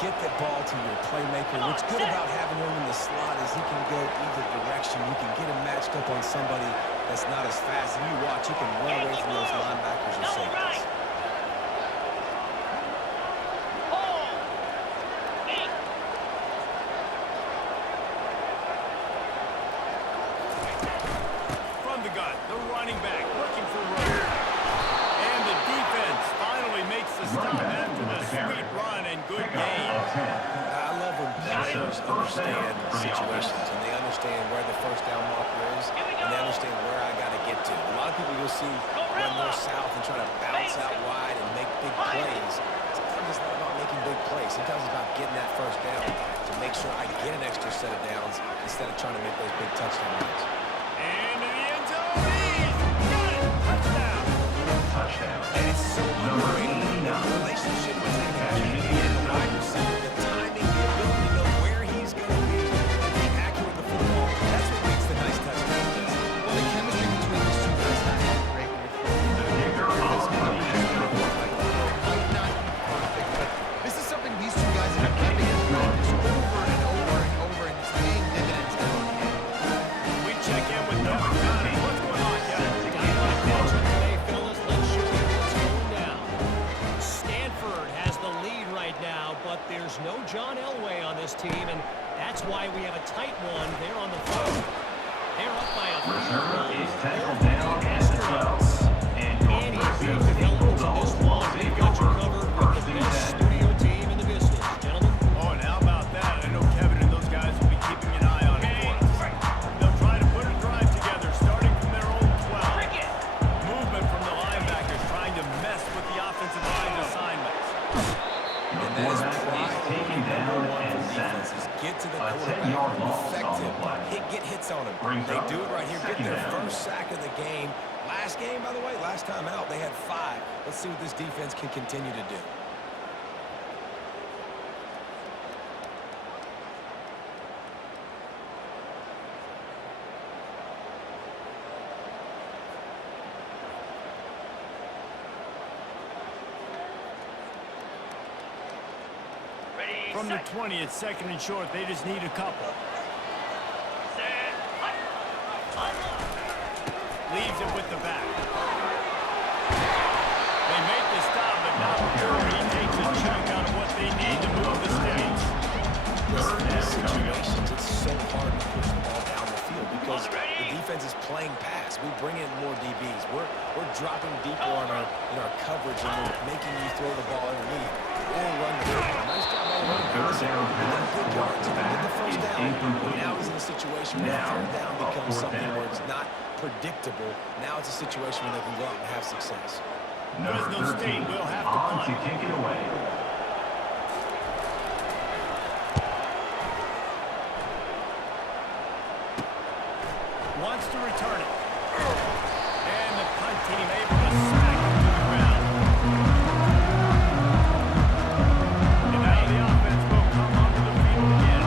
get the ball to your playmaker. What's good about having him in the slot is he can go either direction. You can get him matched up on somebody that's not as fast. And you watch, he can run away from those linebackers or safeties. From the gun, the running back looking for room. And the defense finally makes the stop after the sweet run and good game. I love when players understand situations and they understand where the first down marker is and they understand where I got to get to. A lot of people you'll see run north south and try to bounce out wide and make big plays. Sometimes it's not about making big plays. Sometimes it's about getting that first down to make sure I get an extra set of downs instead of trying to make those big touchdown runs. And in the end zone, he's got it. Touchdown. Touchdown. And it's so underrated. The relationship between the QB and the wide receiver, the timing, the ability to know where he's going to be, and be accurate with the football, that's what makes the nice touchdown. Well, the chemistry between these two guys not that great. The kicker off the Might not be perfect, but this is something these two guys have been having in practice over and over and over, and it's paying dividends now in the game. We check in with Kevin. What's going on, Kevin? Hey, fellas, let's show you what's going down. Stanford has the lead right now, but there's no John Elway on this team, and that's why we have a tight one there on the phone. They're up by a field goal. is tackled down at the 12. And And your he's first big elements of this one. Bulldogs We've got you covered with the best studio team in the business. Gentlemen. Oh, and how about that? I know Kevin and those guys will be keeping an eye on it for us. They'll try to put a drive together, starting from their own 12. Movement from the linebackers, trying to mess with the offensive line's assignments. And that is pride. Taken down and Defenses sacked. get to the A quarterback, 10-yard loss on the effective, play. get hits on him. Brings They up do it right here, get second their down. first sack of the game. Last game, by the way, last time out, they had 5. Let's see what this defense can continue to do. From the 20, it's second and short. They just need a couple. Leaves it with the back. They make the stop, but not before he takes a chunk out of what they need to move the stakes. In these situations, it's so hard to push the ball down the field because the defense is playing pass. We bring in more DBs. We're dropping deeper in our coverage, and we're making you throw the ball underneath or run the football. Nice job by the running back. Listen, he got good yards. He got the first down. But now he's in a situation where third down becomes something where it's not predictable. Now it's a situation where they can go out and have success. Fresno State will have to On to punt. kick it away. Wants to return it. And the punt team able to smack it to the ground. And now the offense will come onto the field again.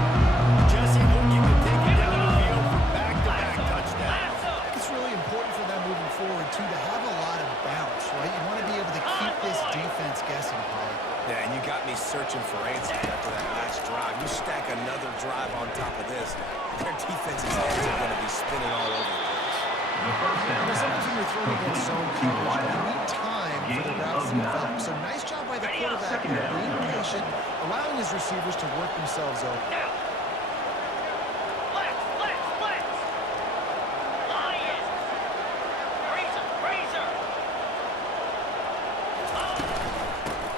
Jesse looking to take it down the field for back-to-back touchdowns. It's really important for them moving forward, too, to have a lot of balance, right? You want to be able to keep this defense guessing, Paulie. Yeah, and you got me searching for answers after that last drive. You stack another drive on top of this, their defense's heads are going to be spinning all over the place. The first down There's something pass when you're throwing against zone to coverage. You wideout. need time for the Gain routes of to develop. 9. So nice job by the quarterback Second there, down. being patient, allowing his receivers to work themselves open.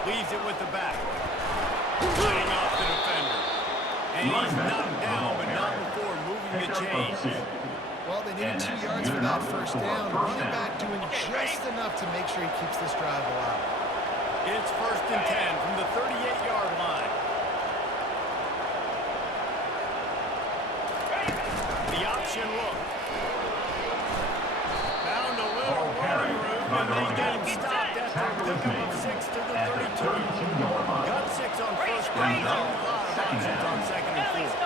Leaves it with the back. Cutting off the defender. And he's knocked down, but not before moving the chains. Well, they needed 2 yards for that first down. Running back doing just enough to make sure he keeps this drive alive. It's first and 10 from the 38-yard line. The option look. Found a little running room, and they get him stopped after a pickup of 6 to the 32. Got 6 on first down. A lot of options on second and 4.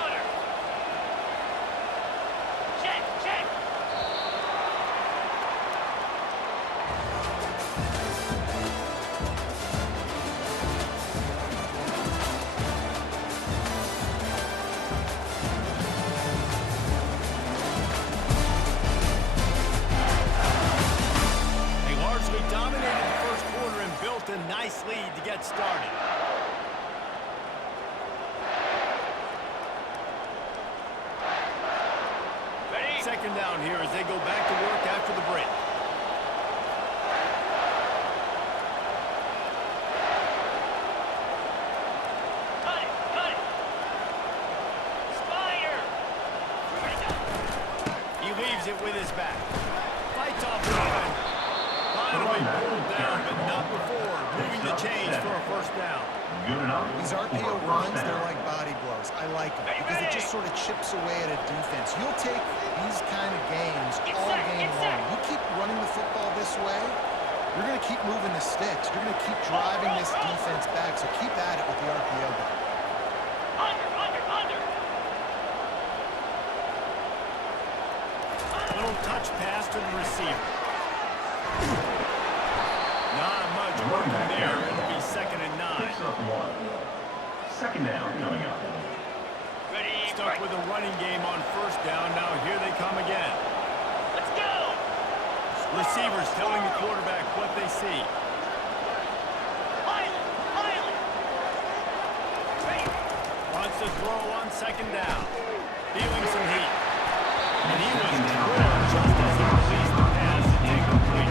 down here as they go back to work after the break. Cut it. Spire. He leaves it with his back. Fights off the defender. Finally pulled down, but not before moving the chains for a first down. Good enough. These RPO runs, they're like body blows. I like them because it just sort of chips away at a defense. You'll take these kind of games all game long. You keep running the football this way, you're going to keep moving the sticks. You're going to keep driving this defense back, so keep at it with the RPO game. Under. Little touch pass to the receiver. Not much working there. It'll be 2nd and 9. Picks up 1. Second down coming up. Ready. Stuck with a running game on first down. Now here they come again. Let's go. Receivers telling the quarterback what they see. Pilot. Ready. Wants to throw on 2nd down. Feeling some heat. And he was drilled just as he released the pass and incomplete.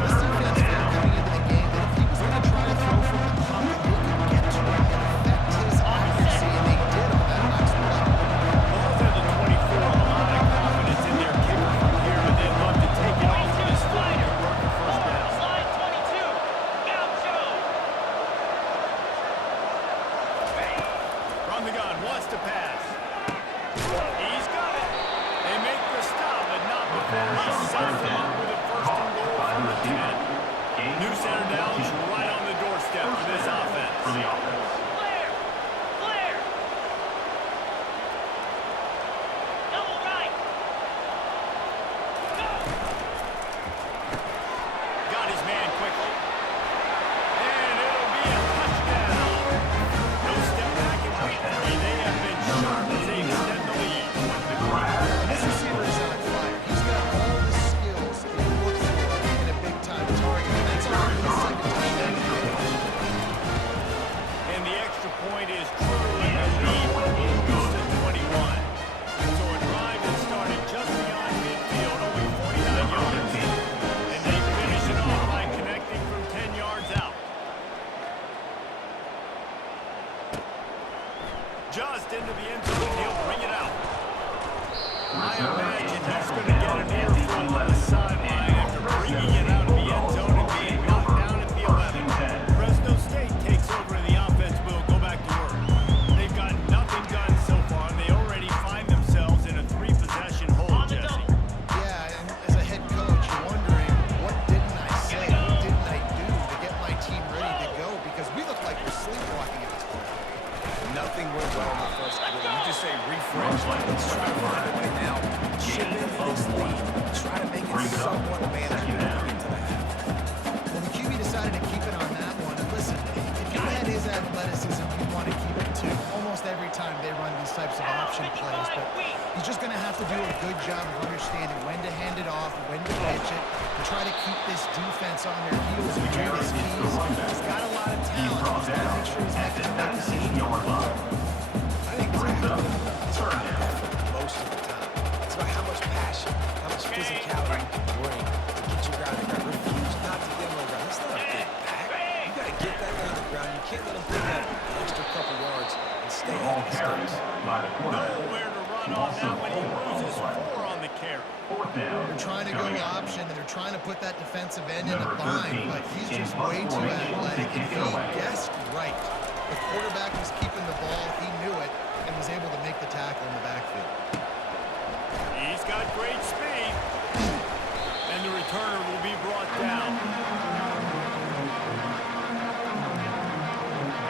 This defense felt coming into the game that if he was going to try to throw from the pocket, they could get to him and affect his accuracy, and they did on that last play. Balls at the 24. A lot of confidence in their kicker from here, but they'd love to take it off with his foot and work a first down. Slide 22. Gaucho. Ready. From the gun, wants to pass. He's got it. They make the stop, but not before he sets them up with a first and goal from the 10. New center down's right on the doorstep for this offense. For the offense. Flare. Double right. Go. Got his man quickly. And it'll be a touchdown. No step back and wait. They have been sharp as they extend the lead. This receiver is on fire. He's got all the skills that you look for in a big-time target, and that's already his 2nd touchdown. And the extra point is true, and the lead moves to 21. So a drive that started just beyond midfield, only 49 yards. And they finish it off by connecting from 10 yards out. Just into the end zone, he'll bring it out. I imagine he's going to get an earful on the sideline after bringing it out of the end zone and being knocked down at the 11. Fresno State takes over and the offense will go back to work. They've got nothing done so far, and they already find themselves in a 3-possession hole, Jesse. Yeah, and as a head coach, you're wondering, what didn't I say? What didn't I do to get my team ready to go? Because we look like we're sleepwalking at this point. Nothing went well in the first quarter. You just say refresh. Let's try to find a way now. Chip into this lead. Try to make it somewhat manageable into the half. Well, the QB decided to keep it on that one. And listen, if you had his athleticism, you'd want to keep it too. Almost every time they run these types of option plays, but he's just going to have to do a good job of understanding when to hand it off, when to pitch it, and try to keep this defense on their heels and do his keys. He's got a lot of talent. He's got to make sure he's making the right decisions. I think it's about effort most of the time. It's about how much passion, how much physicality you can bring to get your guy on the ground. Refuse not to get him on the ground. That's not a big pack. You got to get that guy on the ground. You can't let him pick up an extra couple yards and stay Ball out of the carries sticks. by the quarterback. Nowhere to run on now when he loses 4 on the carry. 4th down. They're trying to go coming up. option, and they're trying to put that defensive end in the Number bind, 13 but he's in just plus way too formation, athletic. And taking it away. he guessed right. The quarterback was keeping the ball. He knew it and was able to make the tackle in the backfield. He's got great speed. And the returner will be brought down.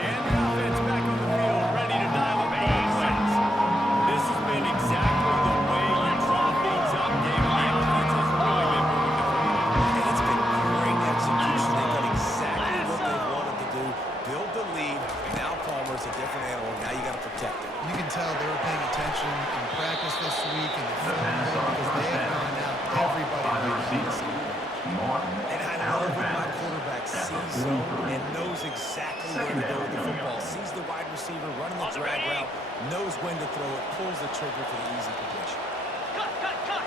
And the offense back on the field, ready to dial up both ways. This has been exactly the way you draw things up, David. The offense has really been moving the football. And it's been great execution. They've done exactly what they wanted to do. Build the lead. Now Palmer's a different animal. Now you got to protect it. You can tell they were paying attention in practice this week and the film because they have gone out everybody by the right now. receiver. Martin. And I love when my quarterback sees zone and knows exactly where to go with the football. Sees the wide receiver running the drag route, knows when to throw it, pulls the trigger for the easy completion. Cut.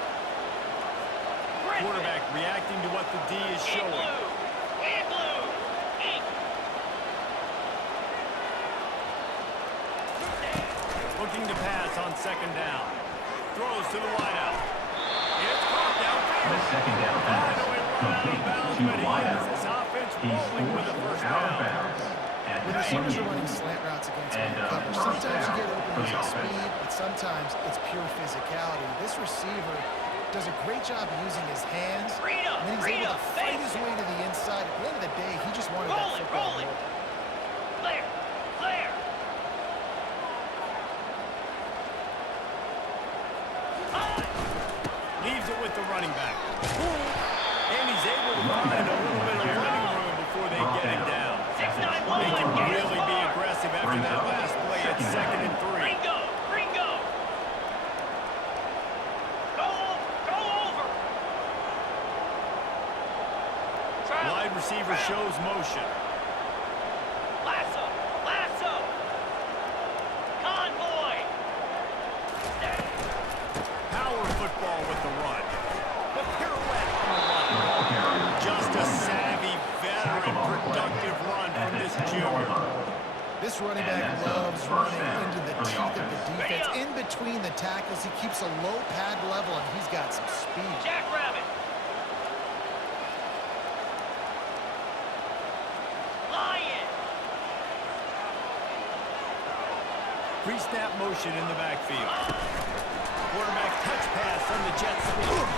quarterback reacting to what the D is showing. And blue. Ink. Looking to pass on second down. Throws to the wideout. It's caught downfield. The second down pass Finally run out of complete bounds, to but he has wideout. his offense He's rolling with a forced first out of down. bounds. And When receivers are continues. running slant routes against And, man coverage, first sometimes you down get for openings the of offense. speed, but sometimes it's pure physicality. This receiver does a great job using his hands, Freedom, and then he's able to freedom, fight thanks. his way to the inside. At the end of the day, he just wanted Roll that it, football. roll it. roll. Clear. Clear. Leaves it with the running back. And he's able to find a little bit of running room before they get him down. 6-9-1. They can really be aggressive after that last play at 2nd and 3. Ringo. Ringo. Go over. Go over. Travel. Wide receiver shows motion. Lasso. Lasso. Convoy. Power football with the run. The pirouette on the run. Ball carrier. Just a savvy, veteran, productive run from this junior. This running back loves running into the teeth of the defense. In between the tackles, he keeps a low pad level, and he's got some speed. Jackrabbit. Lion. Pre-snap motion in the backfield. Quarterback touch pass on the jet sweep.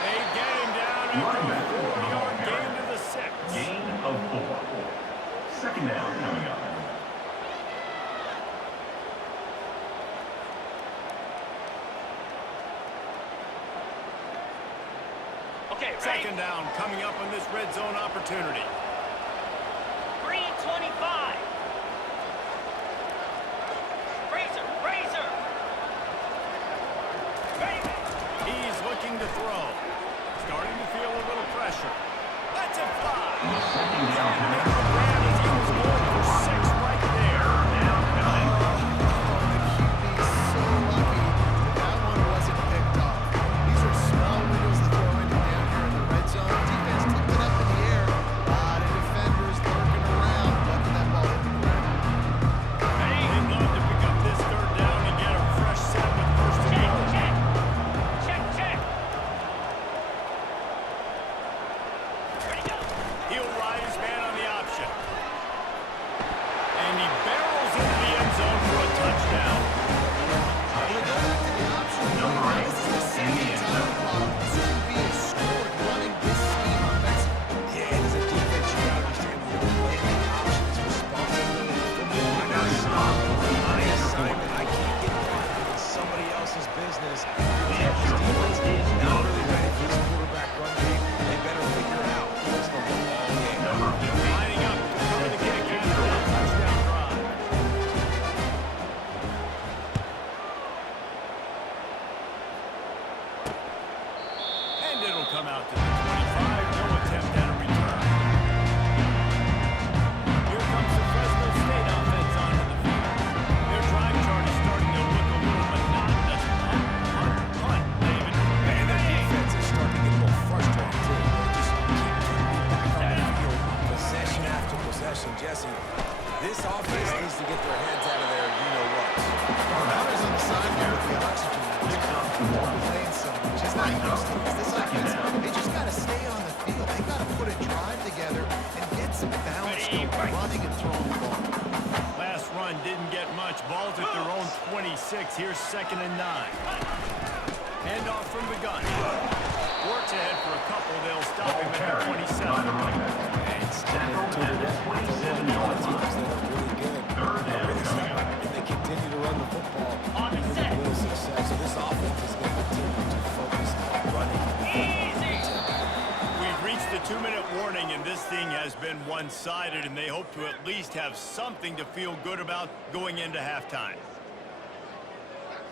They get him down after a 4-yard gain to the 6. Gain of 4. Second down coming up. Okay, ready? Second down coming up on this red zone opportunity. Green 25. Razor. Razor. Ready? He's looking to throw. Starting to feel a little pressure. Lets it fly. Second down Make pass. the grab as he was going for 6 right there. Down coming. The QB is so lucky that one wasn't picked off. These are small windows to throw into down here in the red zone. Defense tipped it up in the air. A lot of defenders lurking around. Lucky that ball hit the ground. They'd love to pick up this third down and get a fresh set with first and Check, goal. check. Check, check. Ready, go. He'll ride his man on the option. And he barrels into the end zone for a touchdown. When they go back to the option, Number 8 this is the in the second end time zone. this QB has scored running this scheme offensively. Yeah, and as a defense, you gotta understand when you're playing the options responsibly. Football, I gotta stop. My assignment, I can't get caught in somebody else's business. The extra This defense point is is not good. really ready for this quarterback run game. They better figure it out. It's gonna be a long game. Number 15. Lining up to cover the kick after that touchdown drive. And it'll come out to the 25. No attempt at a return. Here comes the Fresno State offense onto the field. Their drive chart is starting to look a little monotonous. Punt, punt, punt, David. And the defense is starting to get a little frustrated, too. They just keep putting me back on the field, possession after possession. Jesse, this offense needs to get their heads out of there, you know what. Now he's on the sideline with the oxygen mask. Playing so much. He's not used to this. This offense, they just got to stay on the field. They got to put a drive together and get some balance going, running and throwing the ball. Last run didn't get much. Ball's at their own 26. Here's 2nd and 9. Handoff from the gun. Works ahead for a couple. They'll stop him Ball at the carried 27. by the running back. Tackled at the 27-yard line. Really good. Third down Really coming step up. up, and they continue to run the football On the with set. a little success. So this offense is going to continue to focus on running the football. We've reached the 2-minute warning, and this thing has been one-sided, and they hope to at least have something to feel good about going into halftime.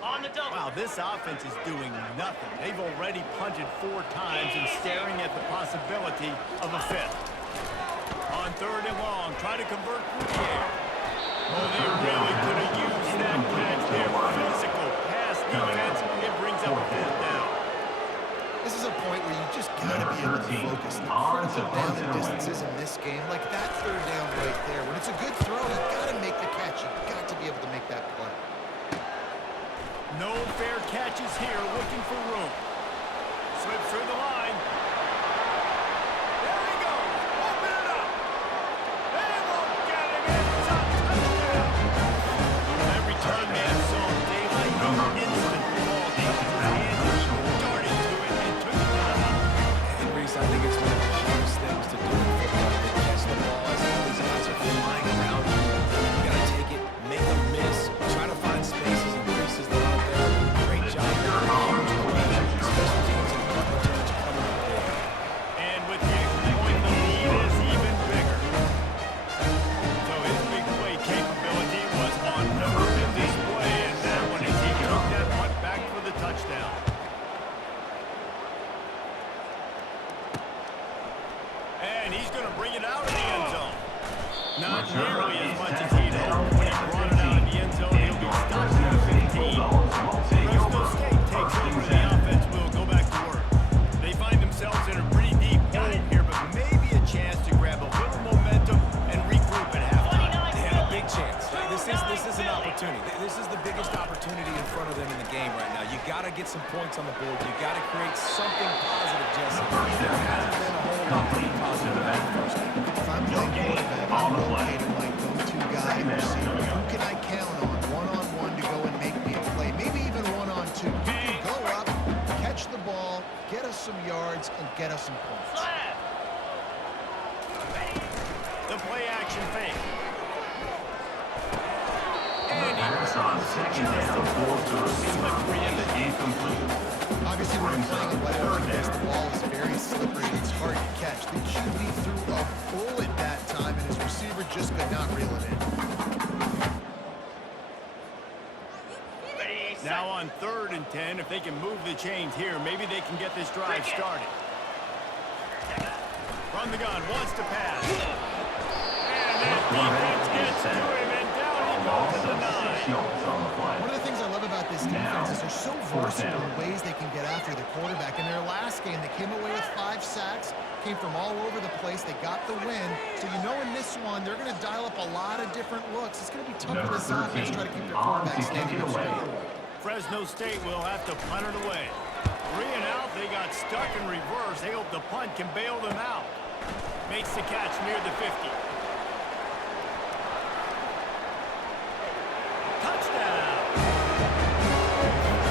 On the double. Wow, this offense is doing nothing. They've already punted 4 times and staring at the possibility of a 5th. On 3rd and long, try to convert through the air. Oh, they really could have used that catch there. Physical pass defense. It brings up a 4th down. This is a point where you just got to be able to focus. The critical down distances in this game, like that third down right there, when it's a good throw, you got to make the catch. You got to be able to make that play. No fair catches here, looking for room. Slips through the line. There he goes. Open it up. They won't get him in. Touchdown. That return man saw daylight. Instant ball. He got his hands and darted to it and took it down. And Reese, I think it's one of the hardest things to do in football to catch the ball as all these guys are flying around you. You got to take it, make a miss, try to find spaces and creases that aren't there. Great job. Special teams and punt returns coming up there. And with the extra point, the lead is even bigger. So his big play capability was on full display, and that one as he took that punt back for the touchdown. And he's going to bring it out of the end zone. Not nearly as much as he'd hoped. When he brought it out of the end zone, he'll be stopped at the 15. Fresno State takes over. The offense will go back to work. They find themselves in a pretty deep hole here, but maybe a chance to grab a little momentum and regroup at halftime. They have a big chance. This is an opportunity. This is the biggest opportunity in front of them in the game right now. You got to get some points on the board. You got to create something positive, Jesse. There hasn't been a whole lot of positive about the first game. If I'm playing quarterback, I'm locating my go-to guy receiver. Who can I count on one-on-one to go and make me a play? Maybe even one-on-two. Who can go up, catch the ball, get us some yards, and get us some points. The play action fake. Obviously, when you're playing a weather like this, the ball is very slippery. It's hard to catch. The QB threw a bullet that time, and his receiver just could not reel it in. Now on 3rd and 10, if they can move the chains here, maybe they can get this drive started. From the gun, wants to pass. And that defense gets to him, and down he goes to the 9. One of the things I love about this defense is they're so versatile in ways they can get after the quarterback. In their last game, they came away with 5 sacks, came from all over the place. They got the win. So you know in this one, they're going to dial up a lot of different looks. It's going to be tough for this offense to try to keep their quarterback standing up straight. Fresno State will have to punt it away. 3 and out, they got stuck in reverse. They hope the punt can bail them out. Makes the catch near the 50. Touchdown!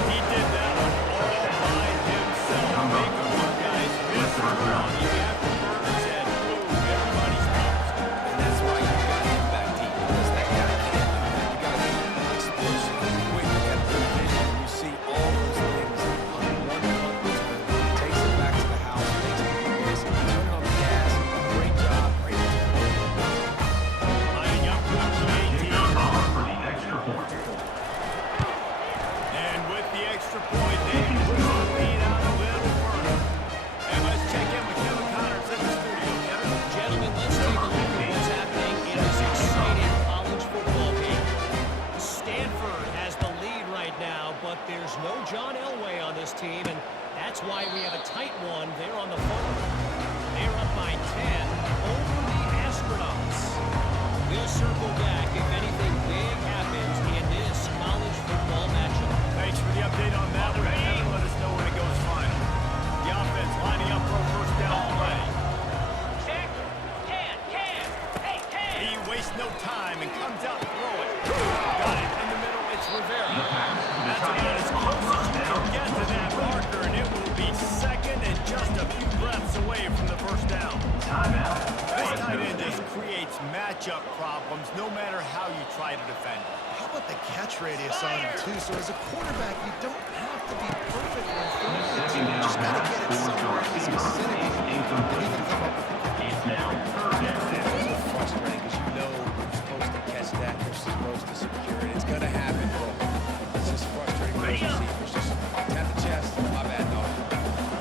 He did that one all by himself. Make a few guys miss the run. He afterwards said, boom, everybody's toast. And that's why you got him back deep, because that guy can't do that. You got to be explosive and quick. You have good vision. You see all those things on one punt return. Takes it back to the house, makes it miss, turn it on the gas. Great job, great return. Lining up for the 18. And with the extra point, they push the lead out a little further. And let's check in with Kevin Connors in the studio. Kevin? Gentlemen, let's take a look at what's happening in this exciting college football game. Stanford has the lead right now, but there's no John Elway on this team, and that's why we have a tight one there on the phone. They're up by 10 over the Astronauts. We'll circle back if anything big happens in this college football matchup. Thanks for the update on that one. Kevin, let us know when it goes final. The offense lining up for a first down play. Check. Hey, can. He wastes no time and comes out throwing. Got it in the middle. It's Rivera. That's about as close as you can get to that marker, and it will be second and just a few breaths away from the first down. This tight end just creates matchup problems no matter how you try to defend it. How about the catch radius on him, too? So as a quarterback, you don't have to be perfect when throwing the team. You just got to get it somewhere in this vicinity, and you can come up with the catch. It's so frustrating because you know you're supposed to catch that, you're supposed to secure it. It's going to happen, but it's just frustrating for those receivers. Just tap the chest. My bad, dog.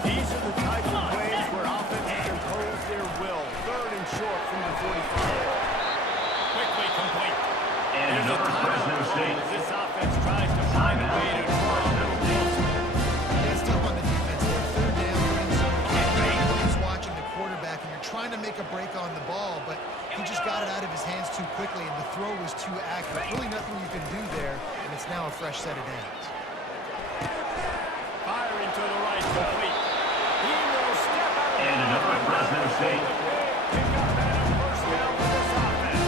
These are the types of plays where offenses impose their will. 3rd and short from the 45. Quickly complete. And There's a another Fresno State. as this offense tries to find a way to draw a little closer. It's tough on the defense. They're 3rd down, they're inside make a break on the ball, but he just got it out of his hands too quickly, and the throw was too accurate. Really nothing you can do there, and it's now a fresh set of downs. Firing to the right, complete. He will step out. And another Fresno State. Pick up and a first down for this offense.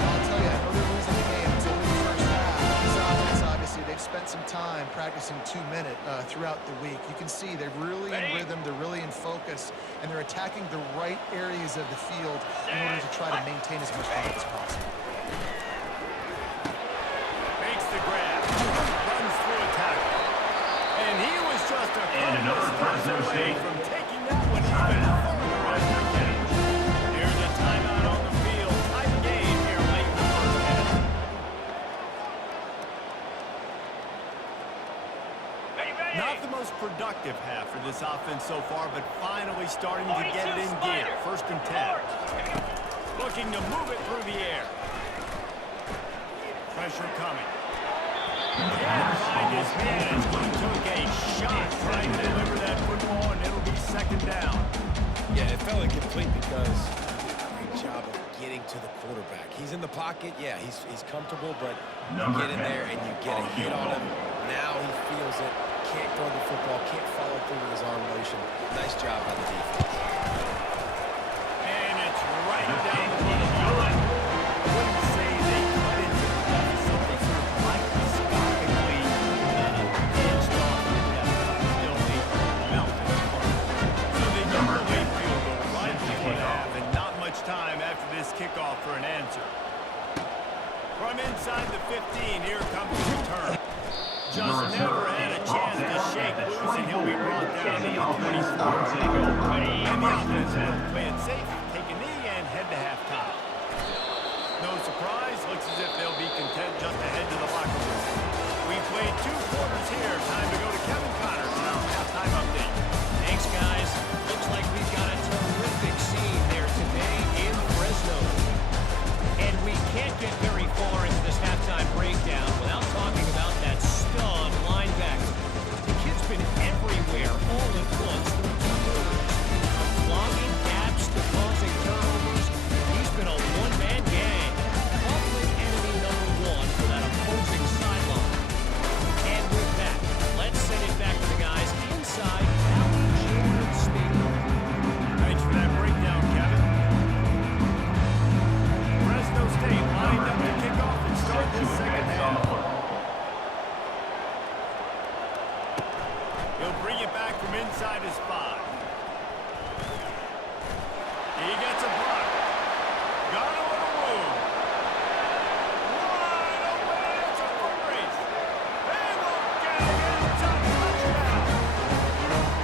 I'll tell you, I know they're losing the game. It's only the first half. This offense, obviously, they've spent some time practicing 2-minute throughout the week. You can see they're really in rhythm, they're really in focus, and they're attacking the right areas of the field in order to try to maintain as much fun as possible. Makes the grab. Runs through a tackle. And he was just a And another Fresno away State. from taking that one even further. Here's a timeout on the field. Tight game here late in the first half. Not the most productive half for this offense so far, but finally starting to get it in gear. First and 10. Looking to move it through the air. Pressure coming. Can't find his man. He took a shot trying to deliver that football, and it'll be second down. Yeah, it felt incomplete because he did a great job of getting to the quarterback. He's in the pocket. Yeah, he's comfortable, but you get in there and you get a hit on him. Now he feels it. Can't throw the football. Can't follow through with his arm motion. Nice job by the defense. And it's right down the middle. I wouldn't say they cut into the deficit. They sort of microscopically inched off the deficit. Still a melted apart. So they do a late field goal right before the half, and not much time after this kickoff for an answer. From inside the 15, here comes the return. Just never had a chance to shake loose, and he'll be brought down to the 24. And the offense will play it safe, take a knee, and head to halftime. No surprise, looks as if they'll be content just to head to the locker room. We played 2 quarters here. Time to go to Kevin Connors in our halftime update. Thanks, guys. Looks like we've got a terrific scene there today in Fresno. And we can't get very far into this halftime breakdown without talking about that stud linebacker. The kid's been everywhere all at once through 2 quarters. From clogging gaps to causing turnovers, he's been a one-man gang. Public enemy #1 for that opposing sideline. And with that, let's send it back to the guys inside Valley Jordan Stadium. Thanks for that breakdown, Kevin. Fresno State lined up to kick off and start this second half. He'll bring it back from inside his 5. He gets a block. Got a little room. Wide open, and it's a foot race. They won't get it. It's a touchdown.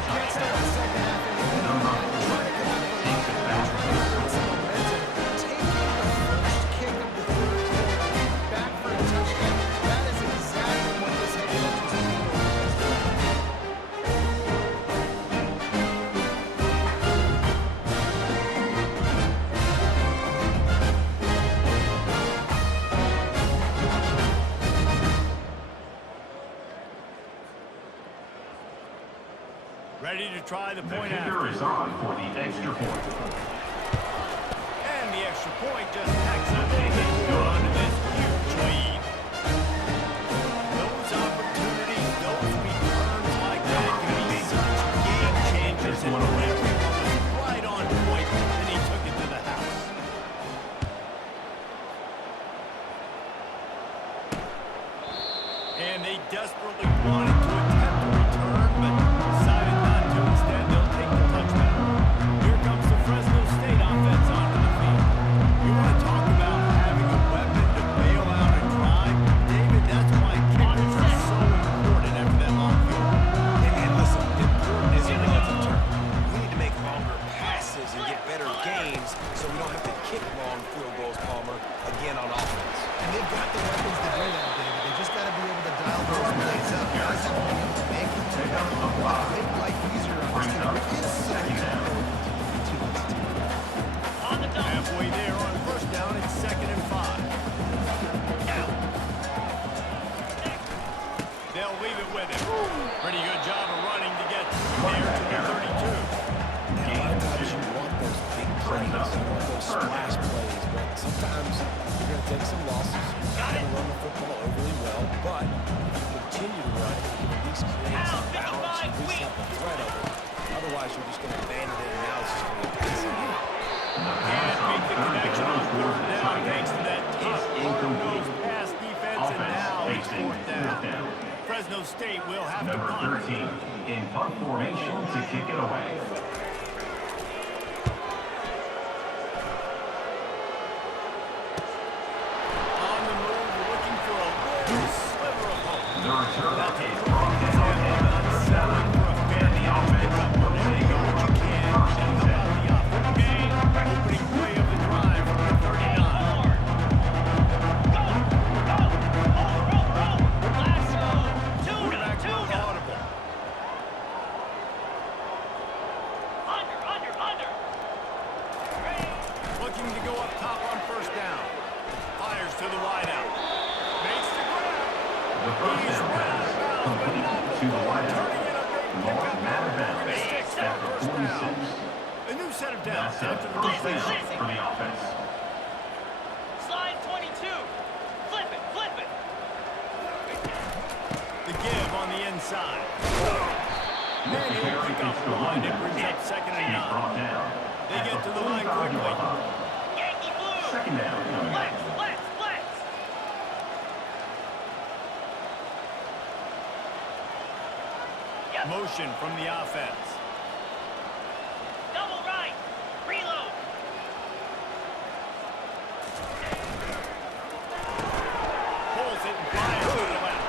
Can't start the second half any better. Trying to come out of the locker room, trying to build some momentum, taking the first kick of the third quarter back for a touchdown. That is exactly what this head coach is looking for. Ready to try the The point kicker after. is on for the extra point. And the extra point just tacks on to this huge lead. Those opportunities, those returns like that can be such game changers. And everyone was right on point, and he took it to the house. And they desperately wanted to attempt a return, but decided not to. Instead, they'll take the touchdown. Here comes the Fresno State offense onto the field. You want to talk about having a weapon to bail out a drive? David, that's why kickers are so important after that long field goal. And listen, important is a relative term. We need to make longer passes and get better gains so we don't have to kick long field goals, Palmer, again on offense. And they've got the weapons to do that, David. They just got to be able to dial those plays up. Guys have to be able to make them. Make life easier on this team. It is so important to this team. On the double. Halfway there on first down, it's 2nd and 5. They'll leave it with him. Pretty good job of running to get there to the 32. And a lot of times you want those big plays, you want those splash plays, but sometimes you're going to take some losses. You're not going to run the football overly well, but if you continue to run it, you can at least create some balance, you at least have the threat of it. Otherwise, you're just going to abandon it, and now it's just going to be passing game. Can't make the connection on fourth down thanks to that tough, hard-nosed pass defense, and now it's fourth down. Fresno State will have to punt. Number 13 in punt formation to kick it away. On the move, looking for a little sliver of hope. The return That's a is perfect brought down example at of the settling for a fair and the down offense pickup. will Whenever you take go what you can, and how about the offense? Opening play of the drive from the 39. Quarterback audible. Looking to go up top on first down. Fires to the wideout. Makes the grab. The first down pass complete to the wideout. Mark Madden after 46. A new set of downs That's a after the first completion. down for the offense. Slide 22. Flip it, flip it. The give on the inside. Mr. And he'll Perry pick up gets the one. running It brings back. up second and He's 9. brought down. They at get the to the line 45-yard quickly. line. Yankee blue. Second down coming Flex, up. flex, flex. Yep. Motion from the offense. Double right. Reload. Pulls it and fires to the left.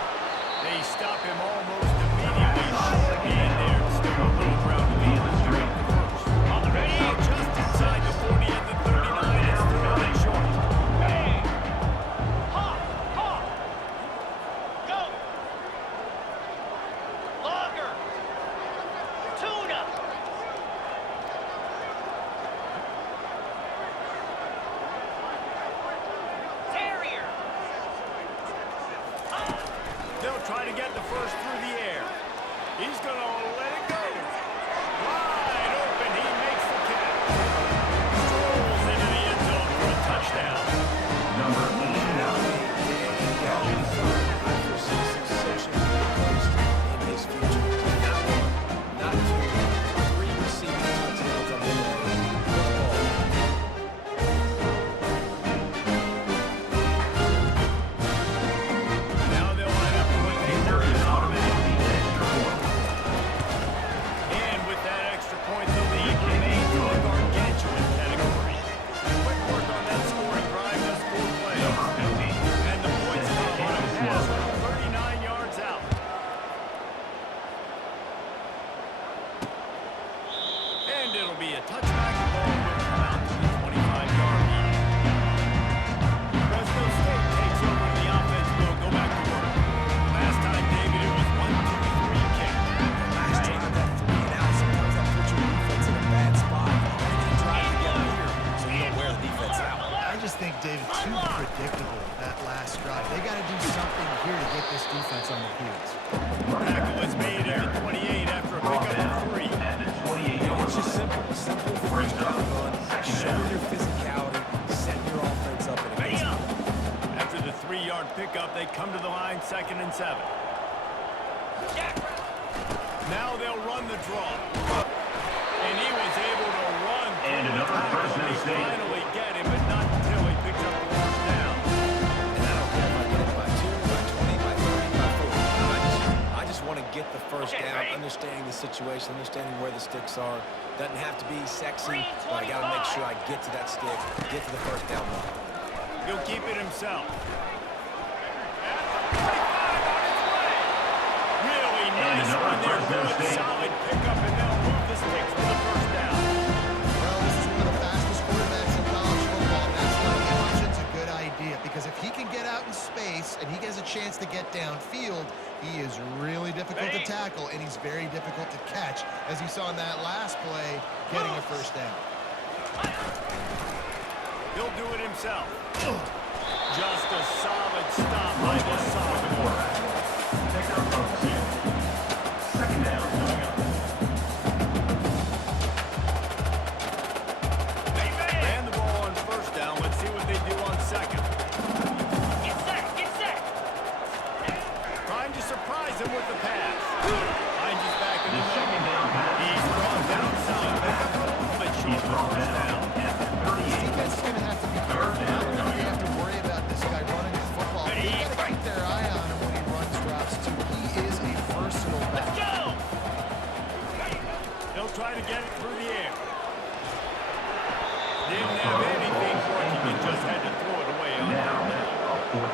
They stop him almost immediately. Short gain there. Still a little ground to be in the straight to first. On the ready. Now just inside the 40 at the 39. It's still running short. Hey. Hop, hop. Go. Longer. Tuna. Terrier. They'll try to get the first through the air. He's going to let it go. Wide open. He makes the catch. Strolls into the end zone for a touchdown. Number 89. I foresee some social media in his future. Not one, not two, 3 receiving touchdowns on the day. Now they'll line up with a There is automatic. automatically an extra point. And with that extra point, the lead remains in the gargantuan category. Quick work on that scoring drive, just 4 plays. Number 50. And the points come on a pass from 39 yards out. And it'll be a touchback. The ball will come out to the 25-yard line. Fresno State takes over the offense. Will go back to work. Last time, David, it was 1-2-3 kick. Last drive, that 3 and out, sometimes that puts your defense in a bad spot. They can drive together here, so you don't wear the defense out. I just think, David, too predictable, that last drive. They got to do something here to get this defense on their heels. Tackle is made at the 28 after a pickup of 3. At the 28-yard It's just simple first down run, showing your physicality, setting your offense up in a good spot. After the 3-yard pickup, they come to the line 2nd and 7. Now they'll run the draw. And he was able to run And through the another tackle. Fresno They State. finally get him, but not until he picks up the first down. And I don't care if I get it by 2, by 20, by 30, by 40. I just want to get the first Okay, down, ready? understanding the situation, understanding where the sticks are. Doesn't have to be sexy, but I got to make sure I get to that stick, get to the first down line. He'll keep it himself. At the 45 on its way. Really nice another run there. Fresno Good, State. solid pickup, and they'll move the sticks for the first down. Well, this is one of the fastest quarterbacks in college football. That's why the option's a good idea, because if he can get out in space and he gets a chance to get downfield, he is really difficult to tackle, and he's very difficult to catch, as you saw in that last play, getting a first down. He'll do it himself. Just a solid stop by the sophomore. Pickup of 2. Second down coming up.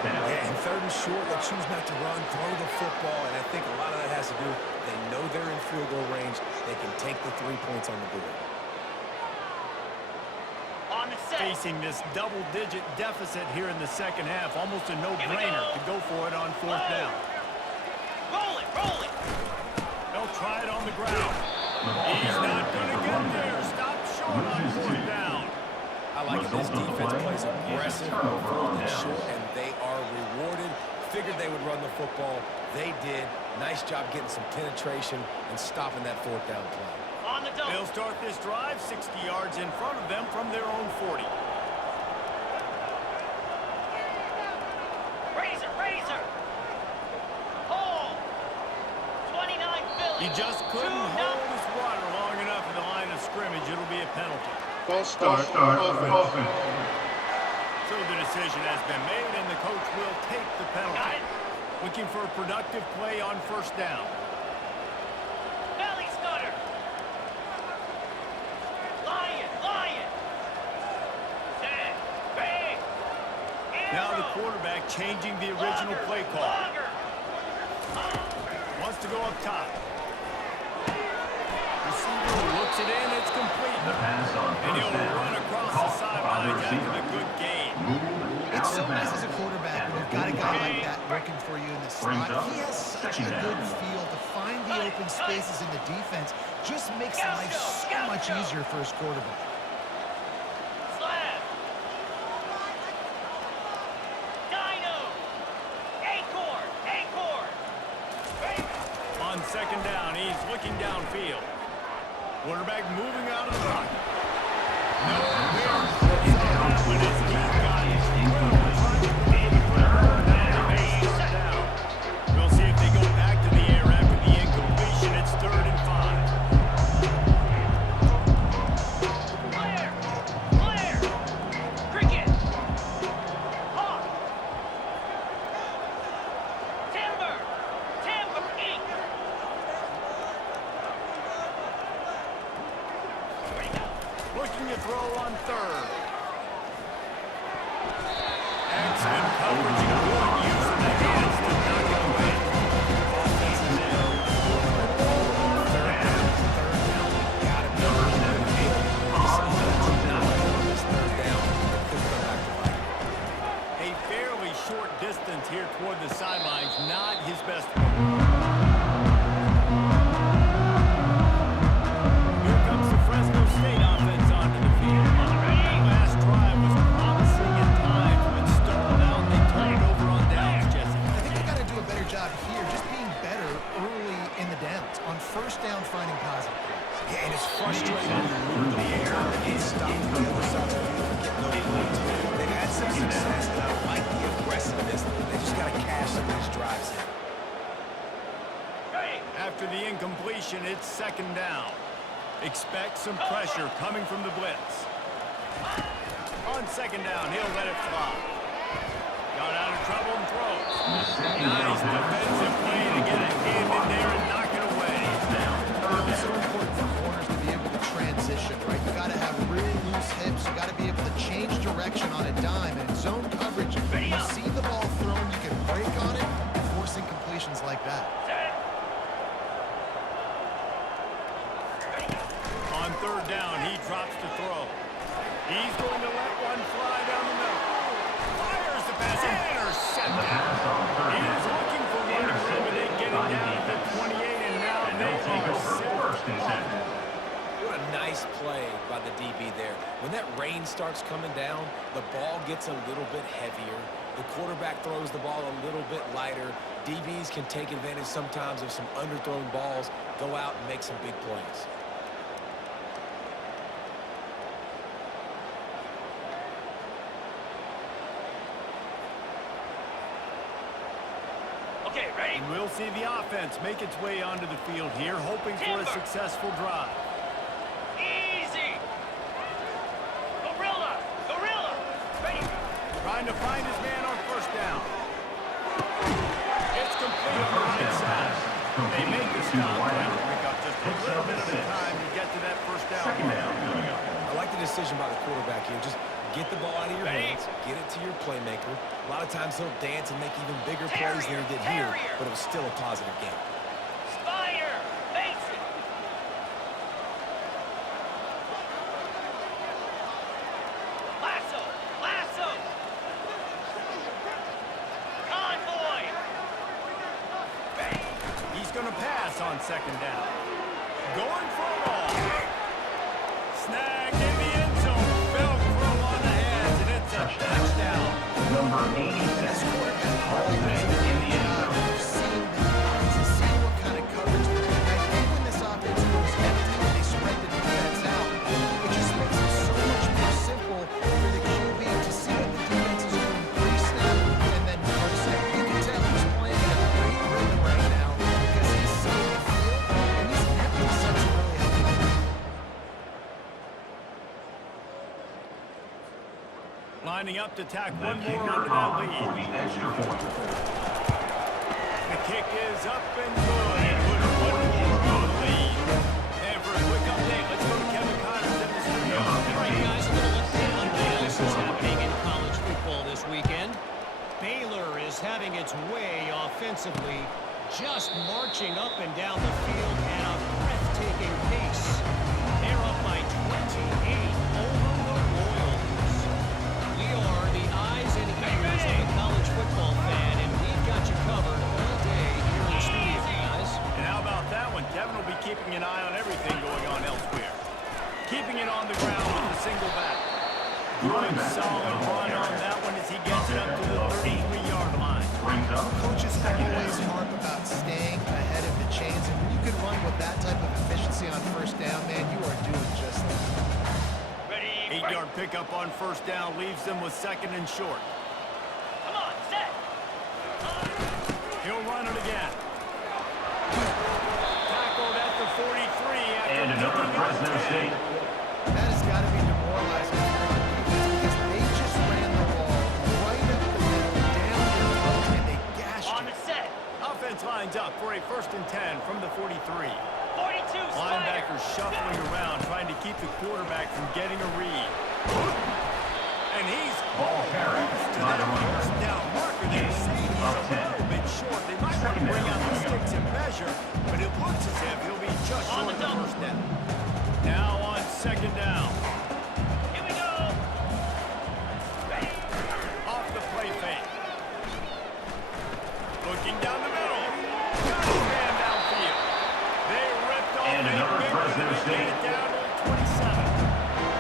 down. Yeah, and third and short, they choose not to run, throw the football, and I think a lot of that has to do, they know they're in field goal range. They can take the 3 points on the board. On the set. Facing this double-digit deficit here in the second half, almost a no-brainer to go for it on fourth down. Roll it, roll it. They'll try it on the ground. He's not going to get there. Stop short on fourth down. I like it. This defense plays aggressive on fourth and short, and they are rewarded. Figured they would run the football. They did. Nice job getting some penetration and stopping that fourth down play. On the double. They'll start this drive 60 yards in front of them from their own 40. Razor, razor. Hold. 29 Philly. He just couldn't 2-0. hold his water long enough in the line of scrimmage. It'll be a penalty. False start offense. So the decision has been made, and the coach will take the Got penalty. it. Looking for a productive play on first down. Belly stutter. Lion, lion. Set. Bang. Now the Arrow. quarterback changing the original Logger, play call. logger. Wants to go up top. Receiver looks it in. It's complete. The pass on And he'll first run down. across the Caught by the sidelines after receiver. the good gain. Moved It's out so of nice bounds. as a quarterback when you've got a guy like that working for you in the Brings slot. up He has such a second good down. feel to find the open spaces in the defense. Just makes life so much easier for his quarterback. Slab. Dino. Acorn, acorn. On second down, he's looking downfield. Quarterback moving out of the pocket. No, that one is he got it. We'll see if they go back to the air after the incompletion. It's 3rd and 5. Clear, clear. Cricket. Hawk. Timber, timber, ink. Where'd he go? Looking to throw on 3rd. Excellent coverage and good use of the hands to knock it away. A fairly short distance here toward the sidelines, not his best one. Here comes the Fresno State offense onto the field. That last drive was promising at times, but stalled out. They turned it over on downs, Jesse. I think we've got to do a better job here, just being better early in the downs. On first down, finding positive plays. Yeah, and it's frustrating when you move the air and get stopped on the other side of the field and get no points. They've had some success, and I like the aggressiveness. They just got to cash some of these drives in. Hey. After the incompletion, it's second down. Expect some pressure coming from the blitz. On second down, he'll let it fly. Got out of trouble and throws. Nice defensive play to get a hand in there and knock it away. It's so important for corners to be able to transition, right? You got to have really loose hips. You got to be able to change direction on a dime. And in zone coverage, you see the ball thrown, you can break on it, forcing completions like that. Set. On third down, he drops to throw. He's going to let one fly down the middle. Fires the pass and intercepted. He is looking for one to eliminate, getting down to the 28, and now they are set. What a nice play by the DB there. When that rain starts coming down, the ball gets a little bit heavier. The quarterback throws the ball a little bit lighter. DBs can take advantage sometimes of some underthrown balls, go out and make some big plays. Okay, ready? And we'll see the offense make its way onto the field here, hoping for a successful drive. Easy. Gorilla, gorilla. Ready? Trying to find his man on first down. It's complete on the right side. They make the stop, trying to pick up just a little bit of time to get to that first down. Second down coming up. I like the decision by the quarterback here. Just Get the ball out of your hands, get it to your playmaker. A lot of times he'll dance and make even bigger plays than he did here, but it was still a positive game. Spider, face it. Lasso, lasso. Convoy. He's going to pass on second down. Going for a ball. Snagged in the end zone. Fell through on the hands, and it's a touchdown. Number 86, Hallman in the end zone. You've seen the defense, seeing what kind of coverage they're doing. I think when this offense goes empty and they spread the defense out, it just makes it so much more simple for the QB to see what the defense is doing pre-snap and then post-snap. You can tell he's playing in a great rhythm right now because he's seeing the field, and these empty sets are really helping him. Lining up to tack The one more kicker onto that for lead. the extra point. The kick is up and good. And put one more on the lead. And for a quick update, let's go to Kevin Connors in the studio. All right, guys, a little update on what else is happening in college football this weekend. Baylor is having its way offensively, just marching up and down the field at a breathtaking pace. They're up by 28 over the Royals. We are the eyes and ears of the college football fan, and we've got you covered all day here in the studio, guys. And how about that one? Kevin will be keeping an eye on everything going on elsewhere. Keeping it on the ground with a single back. Good solid run on that one as he gets it up to the 33-yard line. Brings up Coaches second always down. harp about staying ahead of the chains, and when you can run with that type of efficiency on first down, man, you are doing just that. Ready, 8-yard pickup on first down leaves them with second and short. Come on, set. He'll run it again. Tackled at the 43 after And another picking up Fresno 10. State. That has got to be demoralizing for the defense because they just ran the ball right up the middle, down your throat, and they gashed On it. the set. Offense lines up for a first and 10 from the 43. 42, Spider. Linebackers shuffling around, trying to keep the quarterback from getting a read. And he's Ball carried to by that the runner. first down marker. They're saying he's a little bit short. They might want to bring out the sticks and measure, but it looks as if he'll be just short of the first down. Now on second down. Here we go. Ready. Off the play fake. Looking down the middle. Got his man downfield. They ripped off And a another big Fresno one. They State. get it down to the 27.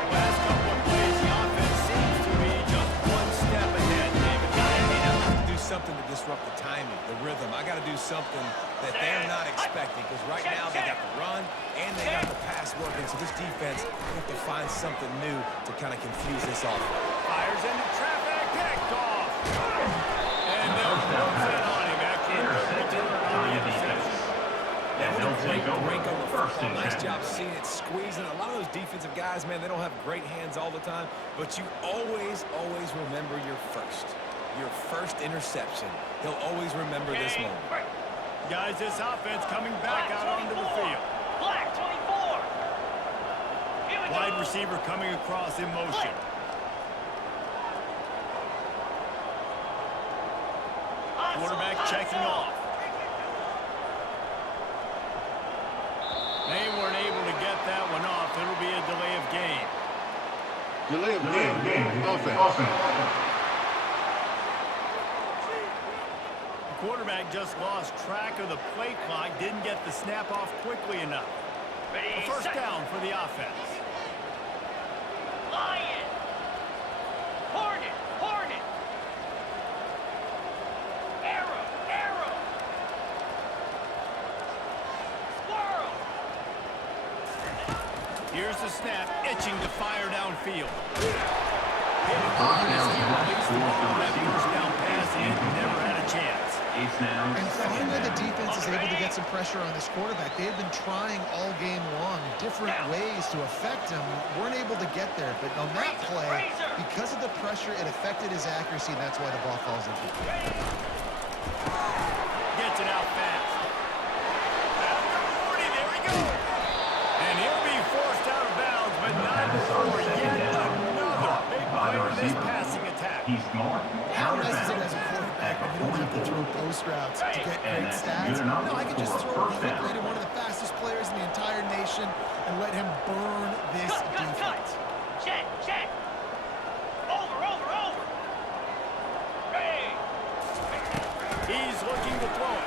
Last couple of plays, the offense seems to be just one step ahead, David. I have to do something to disrupt the timing, the rhythm. I got to do something that they're not expecting because right now they got the run and they got the pass working. So this defense have to find something new to kind of confuse this offense. Fires into traffic, picked off. And they'll close in on him after a good return on the interception. And they'll take over Break on the first football. and Nice 10. job seeing it squeezing. A lot of those defensive guys, man, they don't have great hands all the time, but you always remember your first interception. He'll always remember this moment. Break. Guys, this offense coming back out onto the field. Black 24. Here we go. Wide receiver coming across in motion. Quarterback checking off. They weren't able to get that one off. It'll be a delay of game. Delay of game. Offense. The quarterback just lost track of the play clock, didn't get the snap off quickly enough. Ready, A first set. down for the offense. Lion. Hornet. Hornet. Arrow. Arrow. Squirrel. Here's the snap, itching to fire downfield. First down Released the ball on that receiver. first down pass and never had a chance. It's now And second finally, the down. defense is able to get some pressure on this quarterback. They've been trying all game long, different ways to affect him. Weren't able to get there, but on that play, because of the pressure, it affected his accuracy, and that's why the ball falls incomplete. Gets it out fast. After 40, there we go. And he'll be forced out of bounds, but not That is on before second yet down. another big By play the to to throw post routes to get great stats. No, I can just throw it quickly to one of the fastest players in the entire nation and let him burn this defense. Check, check. Over. Hey. He's looking to throw it.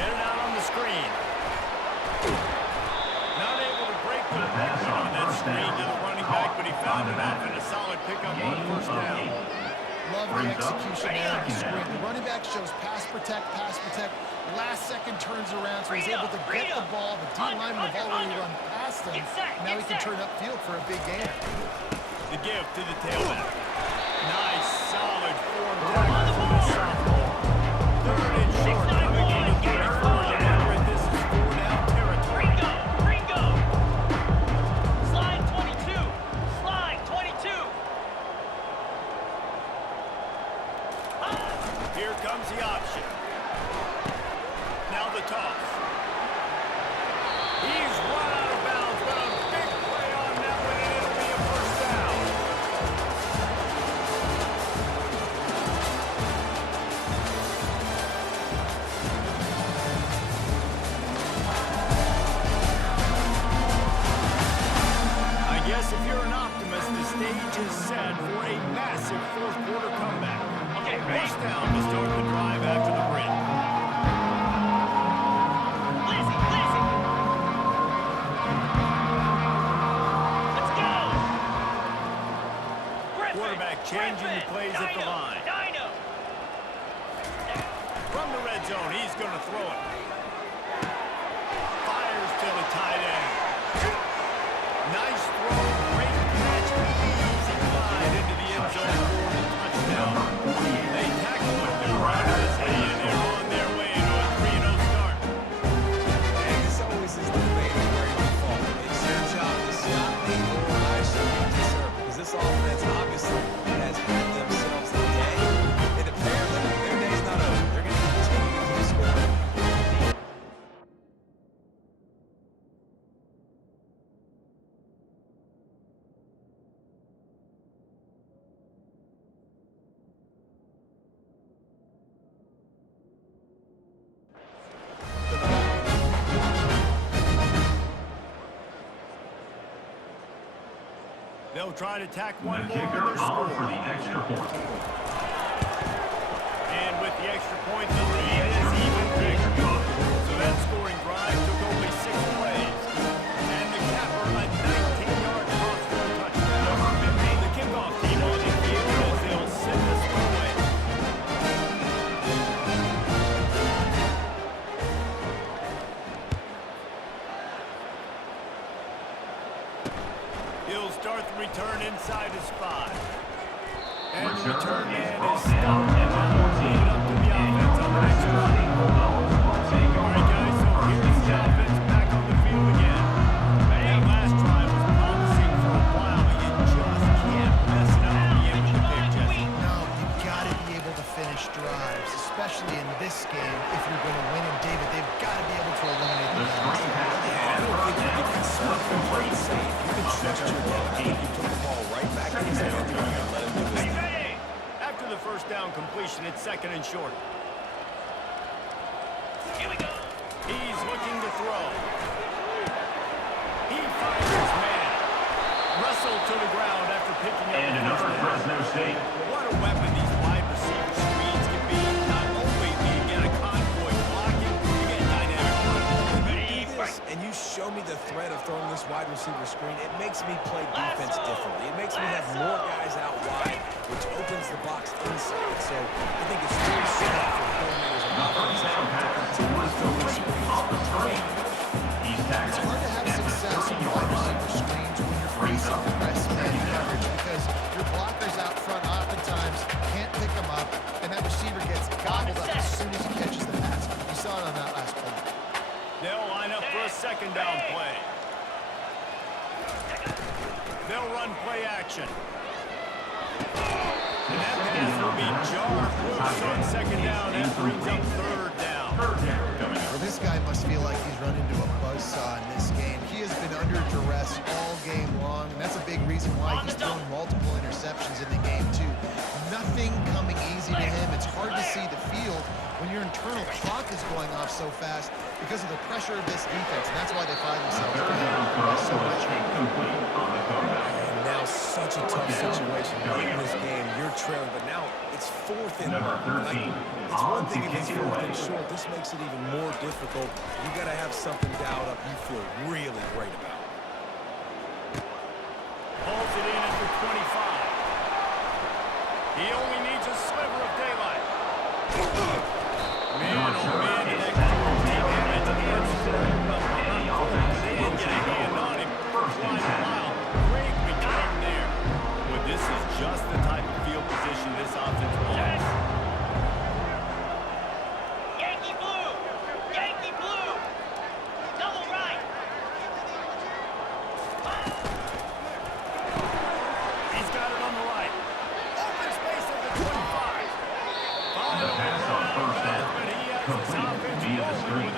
Get it out on the screen. Not able to break the pass on that screen to the running back, but he found enough and a solid pickup on first down. Love the execution there on the screen. The running back shows pass protect. Last second turns around, so he's able to get the ball. The D linemen have already run past him. Now he can turn upfield for a big gain. The give to the tailback. Nice, solid form tackle from the sophomore. Third and short, coming from the 34. Remember, this is 4-down territory. Ringo. Slide 22. Here comes the option. Now the toss. He's run out of bounds, but a big play on that one, and it'll be a first down. I guess if you're an optimist, the stage is set for a massive fourth-quarter comeback. Okay, ready? First down to start the drive after the break. Lizzie. Let's go. Quarterback changing the plays at the line. Dino. From the red zone, he's going to throw it. Fires to the tight end. Nice throw, great catch, easy glide into the end zone for the touchdown. They tackle him around his head, and they're on their way to a 3-0 start. And this always is the debate of where you fall. It's your job to stop me or I should be deserved. Because this offense obviously has had themselves a day. And apparently their day's not over. They're going to continue to keep scoring. They'll try to tack one The more kicker on their off for score. the extra point. And with the extra point, the lead is even bigger. So that scoring drive took only 6 plays. And the capper, a 19-yard toss for a touchdown. The kickoff team on the field as they'll send this one away. He'll start the return inside his 5. And the return man is stopped. And now we'll lead it up to the offense on the next run. All right, guys, so here's the offense back on the field again. That last drive was promising for a while, but you just can't mess it up at the end of the pick, Jesse. No, you've got to be able to finish drives, especially in this game if you're going to win. And David, they've got to be able to eliminate the games. I don't think you can slip and play it safe. You can trust your luck. I think you put the ball right back in his hands and let him do his thing. After the first down completion, it's 2nd and short. Here we go. He's looking to throw. He fires his man. Wrestled to the ground after picking up And the another first down. Fresno State. What a weapon these wide receiver screens can be. Not only do you get a convoy blocking, you get dynamic running. When you do this and you show me the threat of throwing this wide receiver screen, it makes me play defense differently. It makes me have more guys out wide, which opens the box inside. So I think it's really smart for coordinators and offenses to continue to throw these screens. It's hard to have success in wide receiver screens when you're facing press man coverage because your blockers out front oftentimes can't pick them up, and that receiver gets gobbled up as soon as he catches the pass. You saw it on that last play. They'll line up for a 2nd down play. They'll run play action. And that pass will be jarred loose on 2nd down and brings up 3rd down. Well, this guy must feel like he's run into a buzzsaw in this game. He has been under duress all game long, and that's a big reason why thrown multiple interceptions in the game, too. Nothing coming easy to him. It's hard to see the when your internal clock is going off so fast because of the pressure of this defense. And that's why they find themselves so much. And now such a tough situation in this game. You're trailing, but now it's 4th and it's one thing if it's 4th and short. This makes it even more difficult. You got to have something dialed up you feel really great about. Holds it in at the 25. He only needs a sliver of daylight. Man, oh man, and that team had its hands full. They didn't get a hand on him for quite a while. Great return there. But this is just the type of field position this offense wants. Yankee blue! Yankee blue! Double right! He's got it on the right. Open space at the 25. Pass on first down. Complete via the screen.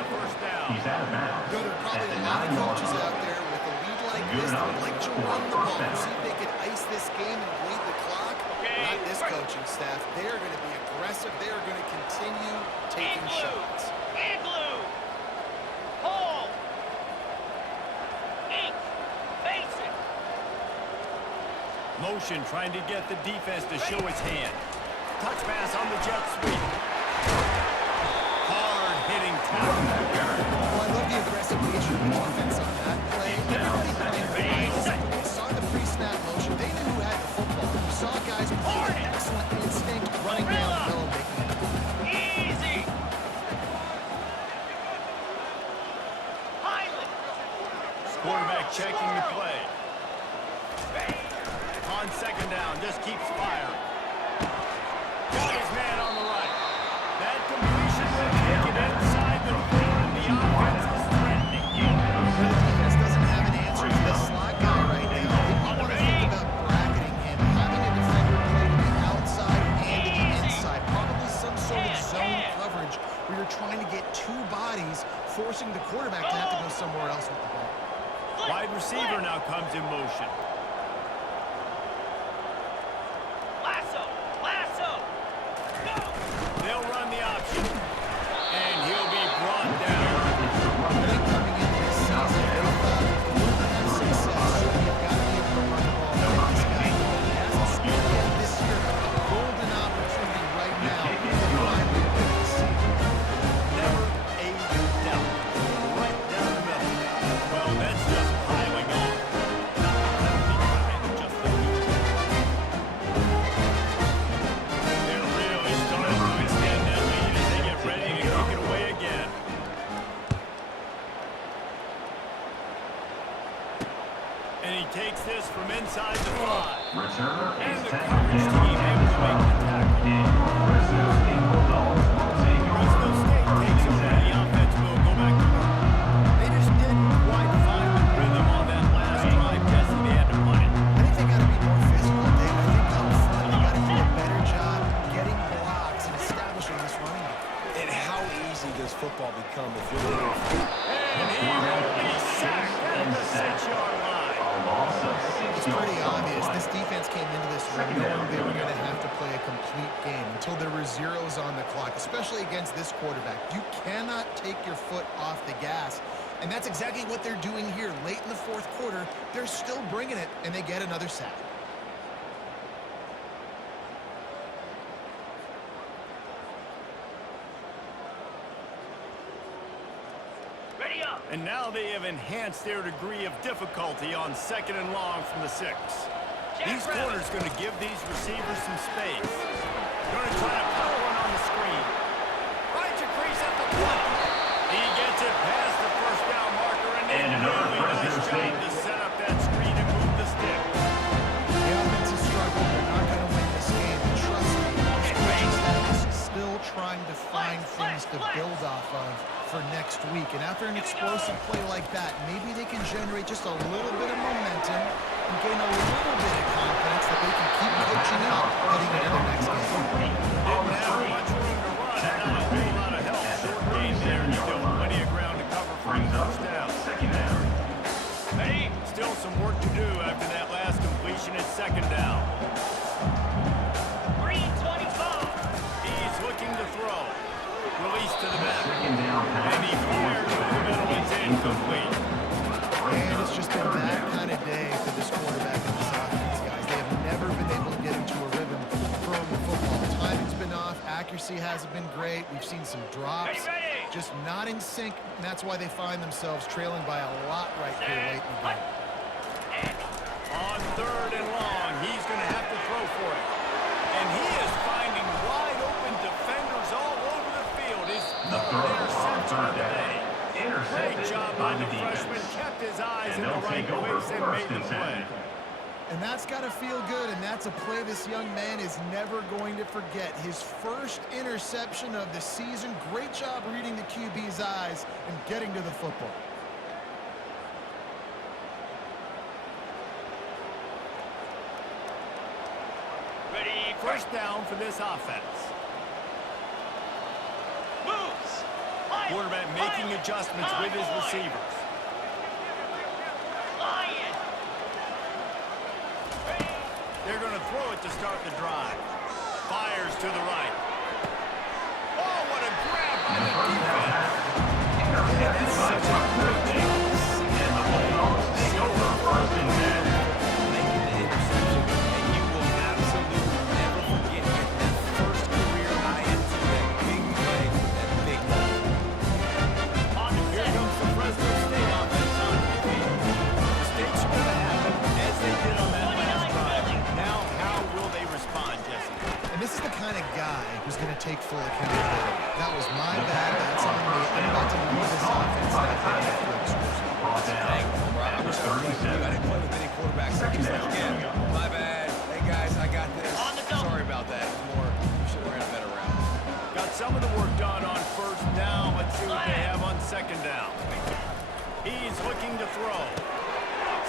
He's out of bounds. There are probably a lot of coaches out there with a lead like this that would like to run the ball, see if they can ice this game and bleed the clock. Not this coaching staff. They're going to be aggressive. They're going to continue taking shots. And blue! Hold! Ink! Basic! Motion trying to get the defense to show his hand. Touch pass on the jet sweep. Hard hitting tackle. Well, I love the aggressive nature of the offense on that play. Everybody playing behind. They saw the pre-snap motion. They knew who had the football. You saw guys with excellent instinct running downhill, making it. Easy! Highland! Quarterback checking the play. On second down, just keeps firing. Got his man on the right. That completion will take it inside the 4, and the offense is threatening. The defense doesn't have an answer to this slot guy right now. They want to think about bracketing him, having a defender play to the outside and to the inside. Probably some sort of zone coverage where you're trying to get 2 bodies, forcing the quarterback to have to go somewhere else with the ball. Wide receiver now comes in motion. Lasso! Lasso! Go! They'll run the option. And he'll be brought down. I think coming into this season, they thought in order to have success, you've got to be able to run the ball with this guy. He hasn't scored yet this year, but a golden opportunity right now to finally win this season. Never a doubt. Right down the middle. Well, that's just piling on. Just the They're really starting to extend that lead as they get ready to kick it away again. And he takes this from inside the 5. Returner And is the tackled coverage in team able to make the tackle. Fresno State Bulldogs will take Fresno State takes over. The offense will go back to work. They just didn't quite find the rhythm on that last drive. Jesse, they had to punt it. I think they got to be more physical, Dave. I think up front they got to do a better job getting blocks and establishing this running game. And how easy does football become if you're a little... And he will be sacked at the 6-yard line. a loss of 6 It's pretty obvious. This defense came into this room knowing they were going to have to play a complete game until there were zeros on the clock, especially against this quarterback. You cannot take your foot off the gas, and that's exactly what they're doing here. Late in the 4th quarter, they're still bringing it, and they get another sack. Ready up! And now they have enhanced their degree of difficulty on 2nd and long from the 6. These corners going to give these receivers some space. Going to try to put one on the screen. Finds a crease at the 20. He gets it past the first down marker, and they really nice job to set up that screen and move the sticks. The offense is struggling. They're not going to win this game. But trust me, this coaching staff is still trying to find things to build off of for next week. And after an explosive play like that, maybe they can generate just a little bit of momentum and gain a little bit of confidence that they can keep coaching up heading into their next game. Didn't have much room to run, and not a whole lot of help. Short gain there, and still plenty of ground to cover for the first down. Second down. Hey, still some work to do after that last completion at 2nd down. Green 25! He's looking to throw. Release to the middle. Second down pass. And he fires over the middle. It's incomplete. And it's just been that kind of day for this quarterback and this offense, guys. They have never been able to get into a rhythm throwing the football. Timing's been off. Accuracy hasn't been great. We've seen some drops. Just not in sync, and that's why they find themselves trailing by a lot right here late in the game. On 3rd and long, he's going to have to throw for it. And he is finding wide open defenders all over the field. His third interception of the day. Great job by the freshman. Kept his eyes in the right place and made the play. And that's got to feel good, and that's a play this young man is never going to forget. His first interception of the season. Great job reading the QB's eyes and getting to the football. Ready, first down for this offense. Moves. Quarterback making adjustments with his receivers. Lion. They're going to throw it to start the drive. Fires to the right. Oh, what a grab by the defense. Intercepted by Buckner. And the Bulldogs take over 1st and 10. Making the interception, and you will absolutely never forget that first career INT, that big play, that big moment. Here comes the Fresno State offense on the field. Mistakes are going to happen, as they did on that last drive. Now, how will they respond, Jesse? And this is the kind of guy who's going to take full accountability. That was my bad. That's on me. I'm about to lose this offense. And I think I wish I was like you. I didn't play with many quarterbacks such as that. Again, my bad. Hey, guys, I got this. Sorry about that. More, we should have ran a better route. Got some of the work done on 1st down. Let's see what they have on 2nd down. He's looking to throw.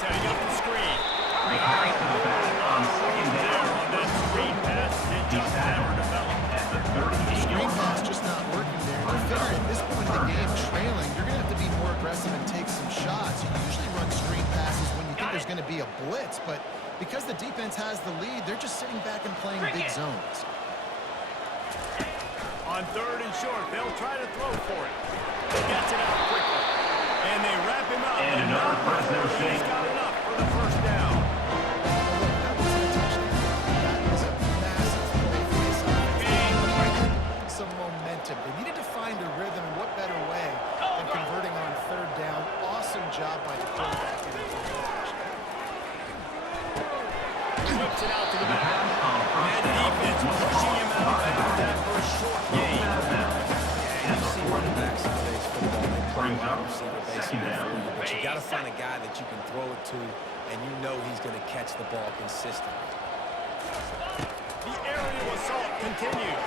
Setting up the screen. The carry to the back on 2nd down. On that screen pass, it just never developed. At the 38 screen pass just not working there. You figure at this point in the game, trailing, you're going to have to be more aggressive and take some shots. You usually run screen passes when you think there's going to be a blitz, but because the defense has the lead, they're just sitting back and playing big zones. On 3rd and short, they'll try to throw for it. Gets it out quickly. And they wrap him up. And another Fresno State. He's got enough for the 1st down. That wasn't a touchdown. That was a massive play for this offense. They needed some momentum. They needed to find a rhythm, and what better way than converting on 3rd down. Awesome job by the quarterback. Whips it out to the back. And defense pushing him out of bounds for a short gain. You see running backs in today's football. They play Brings wide up receiver second basically down. for you, but you got to find a guy that you can throw it to, and you know he's going to catch the ball consistently. The aerial assault continues.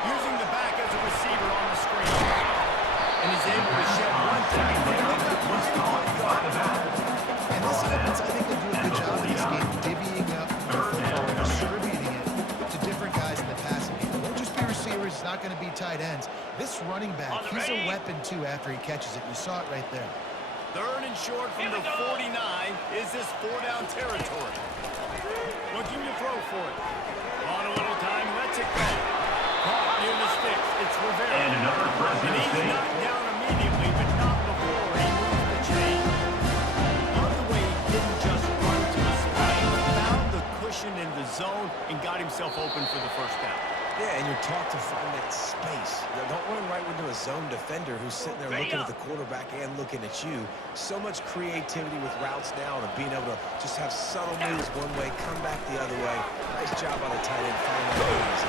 Using the back as a receiver on the screen. And he's able to shed one tackle. And this offense, I think, will do a good job in this game, divvying up the football and distributing it to different guys in the passing game. It won't just be receivers. It's not going to be tight ends. This running back, he's a weapon, too, after he catches it. You saw it right there. 3rd and short from the 49 is this 4-down territory. Looking to throw for it. On a little time, lets it go. Caught near the sticks. It's Rivera. And another Fresno And he's State. knocked down immediately, but not before he moves the chain. On the way, he didn't just run to his spine, but found the cushion in the zone and got himself open for the 1st down. Yeah, and you're taught to find that space. Don't run right into a zone defender who's sitting there looking at the quarterback and looking at you. So much creativity with routes now and being able to just have subtle moves one way, come back the other way. Nice job by the tight end finding that easy.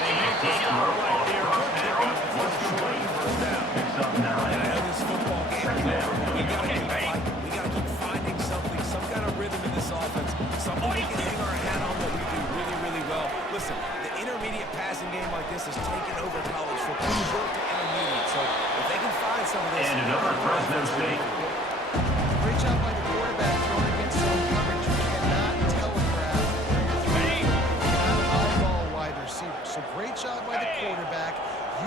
They make the stop right there. Good pickup for a short 1st down. Picks up 9. And I know this football game is over, but we got to keep fighting. We got to keep finding something, some kind of rhythm in this offense, something we can hang our hat on that we do really, really well. Listen, the intermediate passing game like this is taking over college football, short to intermediate. So if they can find some of this, And another Fresno State. Great job by the quarterback throwing against zone coverage. You cannot telegraph where you're throwing. You cannot eyeball wide receiver. So great job by the quarterback,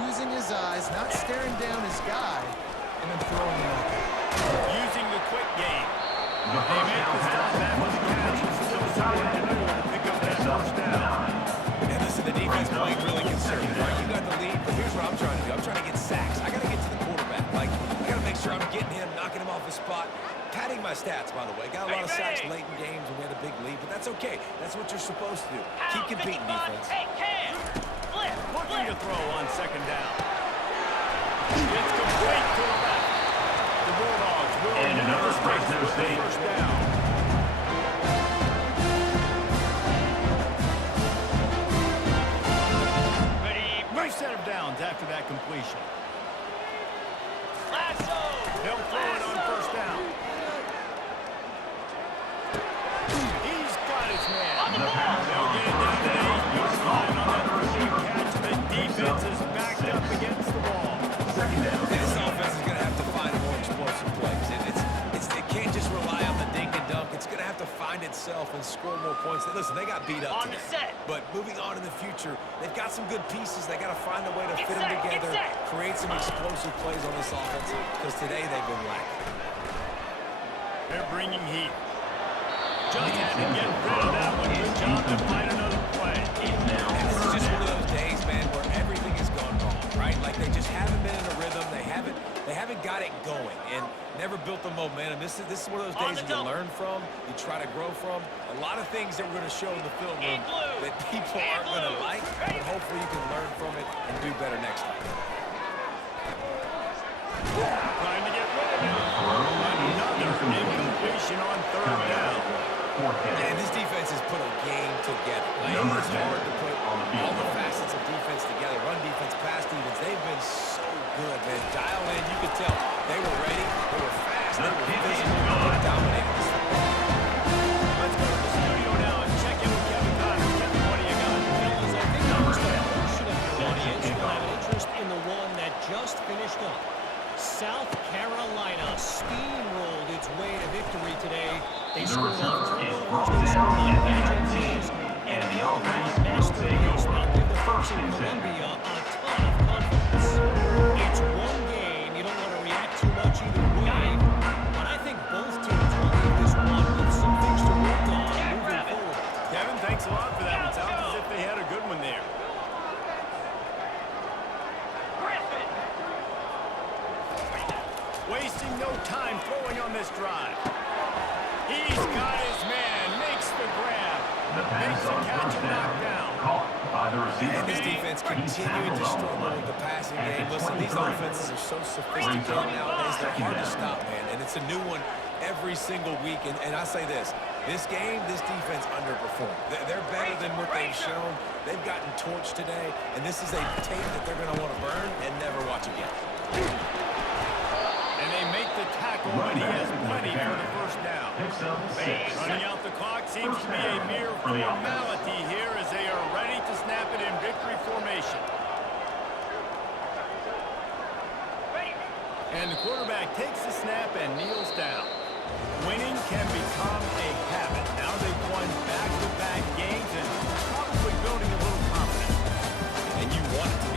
using his eyes, not staring down his guy, and then throwing him out there. Using the quick game. The They first make down the stop pass after the catch. It's still solid to do to pick up that 1st down. And listen, the defense playing really conservative, right? You got the lead, but here's where I'm trying to go. my stats, by the way. Got a lot of sacks late in games when we had a big lead, but that's okay. That's what you're supposed to do. Keep competing, defense. Hey, Cam! Flip! Looking to throw on second down. It's complete to the left. The Bulldogs will And another Fresno State first down. Ready, New set of downs after that completion. lasso! They'll throw it on first down. He's got his man. They'll get it down to the 8-yard line on that throwing catch. The defense is backed up against the wall. Second down. This offense is going to have to find more explosive plays. It can't just rely on the dink and dunk. It's going to have to find itself and score more points. Listen, they got beat up On the today. set. But moving on in the future, they've got some good pieces. They got to find a way to Get fit them set, get together, set. create some explosive plays on this offense, because today they've been lacking. They're bringing heat. Just had to get rid of that one. Good job to find another play. And this is just one of those days, man, where everything has gone wrong, right? Like they just haven't been in a rhythm. They haven't got it going and never built the momentum. This is one of those days that you learn from, you try to grow from. A lot of things that we're going to show in the film room that people aren't going to like, but hopefully you can learn from it and do better next time. Trying to get rid of it. Another incompletion on third down. And this defense has put a game together. Like, it's hard to put all the facets of defense together. Run defense, pass defense. They've been so good, man. Dialed in, you could tell. They were ready, they were fast, they were physical, they dominated this football. Let's go to the studio now and check in with Kevin Connors. Kevin, what do you got? Fellas, I think most of the portion of your audience will have an interest in the one that just finished up. South Carolina steamrolled its way to victory today. They scored off turnovers, they scored on penalties, and the all-around masterpiece will give the folks in Columbia a ton of confidence. It's one game, you don't want to react too much either way, but I think both teams will leave this one with some things to work on moving forward. Kevin, thanks a lot for that. It sounds as if they had a good one there. Griffin! Wasting no time throwing on this drive. He's got his man, makes the grab, makes the catch and knock down. Caught by the receiver. And this defense continuing to struggle with the passing game. Listen, these offenses are so sophisticated nowadays, they're hard to stop, man. And it's a new one every single week. And I say this game, this defense underperformed. They're better than what they've shown. They've gotten torched today, and this is a tape that they're going to want to burn and never watch again. And they make the tackle, but he has plenty for the first down. Picks up 6. Running out the clock seems to be a mere formality here as they are ready to snap it in victory formation. And the quarterback takes the snap and kneels down. Winning can become a habit. Now they've won back-to-back games and probably building a little confidence. And you want it to